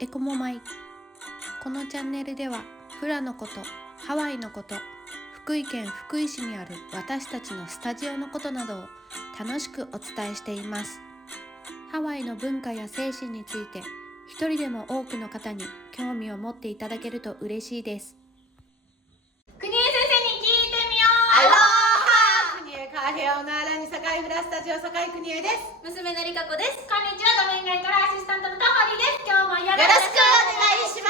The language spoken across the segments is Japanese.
エコモマイ。このチャンネルではフラのこと、ハワイのこと、福井県福井市にある私たちのスタジオのことなどを楽しくお伝えしています。ハワイの文化や精神について一人でも多くの方に興味を持っていただけると嬉しいです。国枝先生に聞いてみよう。アロハ国枝カーヘアオナーラに堺フラスタジオ堺国枝です。娘のりかこです。こんにちは。画面外からアシスタントのかほりです。今日もよろしくおよろしくお願いしま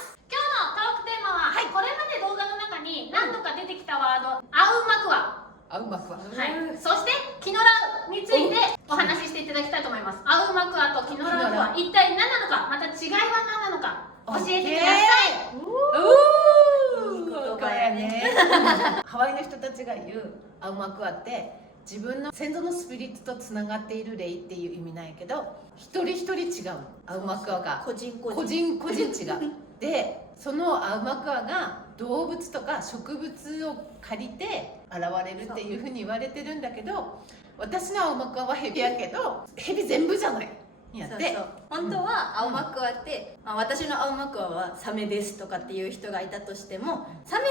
す。今日のトークテーマは、これまで動画の中に何度か出てきたワード、アウマクワ。うまくは。そしてキノラウについてお話ししていただきたいと思います。アウマクワとキノラウとは一体何なのか、また違いは何なのか教えてください。いい言葉やね。ハワイの人たちが言うアウマクワって自分の先祖のスピリットとつながっている霊っていう意味なんやけど、一人一人違う。アウマクワが個人違う。でそのアウマクワが動物とか植物を借りて現れるっていうふうに言われてるんだけど、私のアウマクワはヘビやけどヘビ全部じゃないやってそう本当はアオマクワって、私のアオマクワはサメですとかっていう人がいたとしても、サメ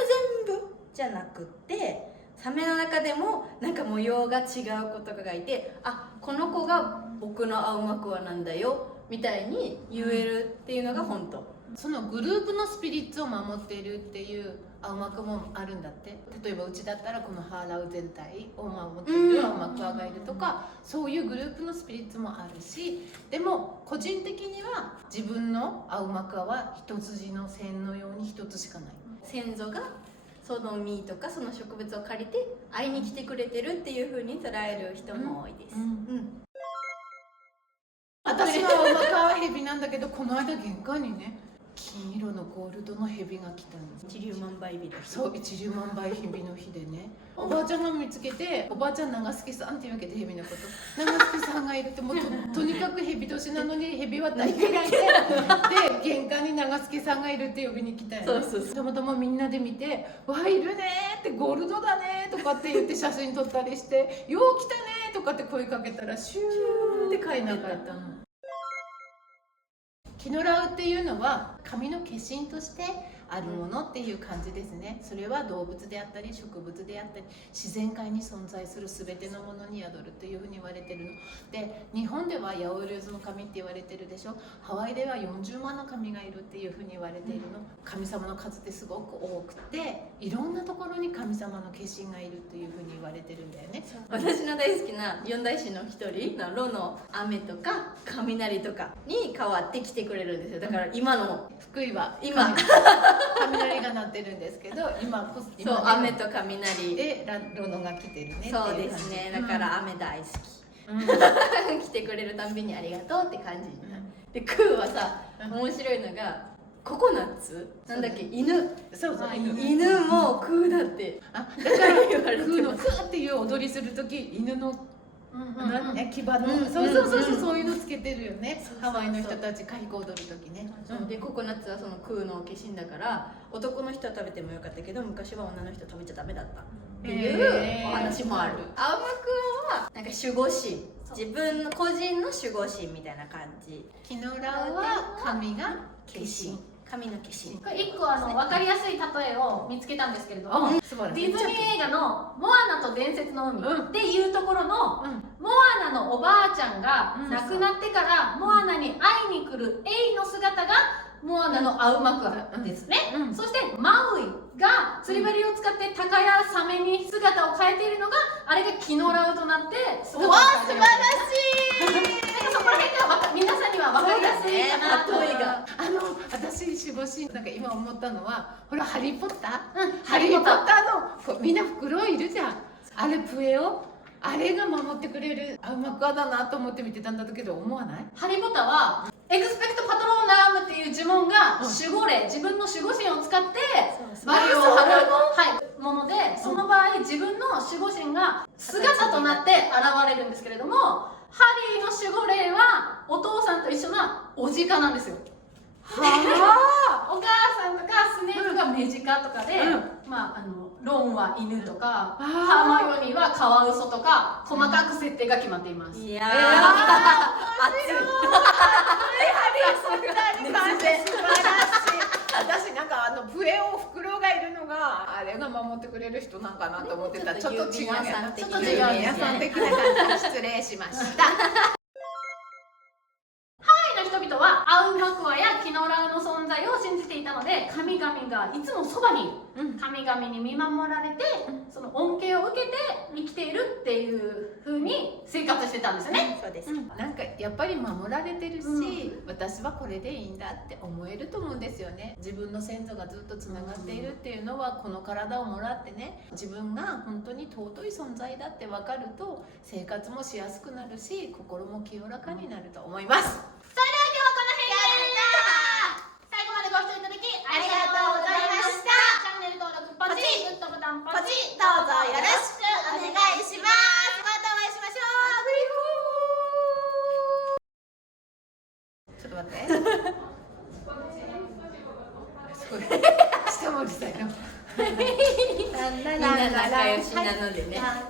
全部じゃなくってサメの中でもなんか模様が違う子とかがいて、この子が僕のアオマクワなんだよみたいに言えるっていうのが本当。そのグループのスピリッツを守っているっていうアウマクワもあるんだって。例えばうちだったらこのハーラウ全体を守っているアウマクワがいるとか、そういうグループのスピリッツもあるし、でも個人的には自分のアウマクワは一筋の線のように一つしかない。先祖がその実とかその植物を借りて会いに来てくれてるっていう風に捉える人も多いです。私はアウマクワはヘビなんだけど、この間玄関にね金色のゴールドのヘビが来たんです。一粒万倍日だ。そう、一粒万倍ヘビの日でね、おばあちゃんが見つけて、おばあちゃん長助さんっていうわけでヘビのこと、長助さんがいるって、もう とにかくヘビ年なのにヘビは大嫌いで、で玄関に長助さんがいるって呼びに来たよね。そうたまたまみんなで見て「わいるね」って「ゴールドだね」とかって言って写真撮ったりして「よう来たね」とかって声かけたらシューって帰ってなかったの。キノラウっていうのは神の化身としてあるものっていう感じですね。それは動物であったり植物であったり自然界に存在する全てのものに宿るというふうに言われてるので、日本では八百万の神って言われてるでしょ。ハワイでは40万の神がいるっていうふうに言われているの。神様の数ってすごく多くて、いろんなところに神様の化身がいるっていうふうに言われてるんだよね。私の大好きな四大師の一人のロの雨とか雷とかに変わってきてくれるんですよ。だから今の福井は今雷が鳴ってるんですけど、今そう雨と雷でロノが来てるね。そうですね。だから雨大好き、来てくれるたんびにありがとうって感じになる。でクーはさ、面白いのがココナッツなんだっけ、犬。そう犬もクーだって。だから言われてクーのクーっていう踊りする時、犬の牙のそういうのつけてるよね。ハワイの人たちカヒコ踊る時ね。でココナッツはそのクーの化身だから、男の人は食べてもよかったけど昔は女の人は食べちゃダメだったっていうお話もある。アウマクワはなんか守護神、自分の個人の守護神みたいな感じ。キノラウは神が化身。神の化身。これ1個分かりやすい例えを見つけたんですけれども、素晴らしい。ディズニー映画の「モアナと伝説の海」っていうところの、モアナのおばあちゃんが亡くなってからモアナに会いに来るエイの姿がモアナのアウマクワですね。そしてマウイが釣り針を使ってタカやサメに姿を変えているのが、あれがキノラウとなって姿を変えている。そこら辺が皆さんには分かりやすいかなと。例えが私守護神なんか今思ったのは、ほらハリー・ポッター、ハリーポッターのみんな袋いるじゃん。あれプエオ、あれが守ってくれるアウマクワだなと思って見てたんだけど、思わない？ハリー・ポッターはエクスペクト・パトローナームっていう呪文が守護霊、自分の守護神を使ってバリを払うもので、その場合自分の守護神が姿となって現れるんですけれども、ハリーの守護霊はお父さんと一緒なおじかなんですよ。お母さんとかスネープがメジカとかで、ロンは犬とか、ハーマイオニーはカワウソとか、細かく設定が決まっています。いやー、熱い。上を袋がいるのがあれが守ってくれる人なんかなと思ってたらちょっと違うやな。ちょっと違う皆さん的な感じで失礼しました。の人々はアウマクアやキノラウの存在を信じていたので、神々がいつもそばにいる、神々に見守られて、その恩恵を受けて生きているっていう風に生活してたんですよね。そうです、なんかやっぱり守られてるし、私はこれでいいんだって思えると思うんですよね。自分の先祖がずっとつながっているっていうのは、この体をもらってね、自分が本当に尊い存在だって分かると生活もしやすくなるし、心も清らかになると思います。それでは今日はこの辺で最後までご視聴いただきありがとうございました。チャンネル登録ポチッ、グッドボタンポチッ、どうぞよろしくお願いします。またお会いしましょう。ちょっと待って。すごい。下もうるさいの。みんな仲良しなのでね。は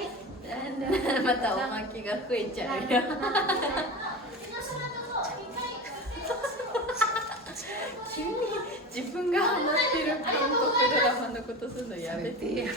い。またおまけが増えちゃうよ。急に自分がハマってる韓国ドラマのことするのやめてよ。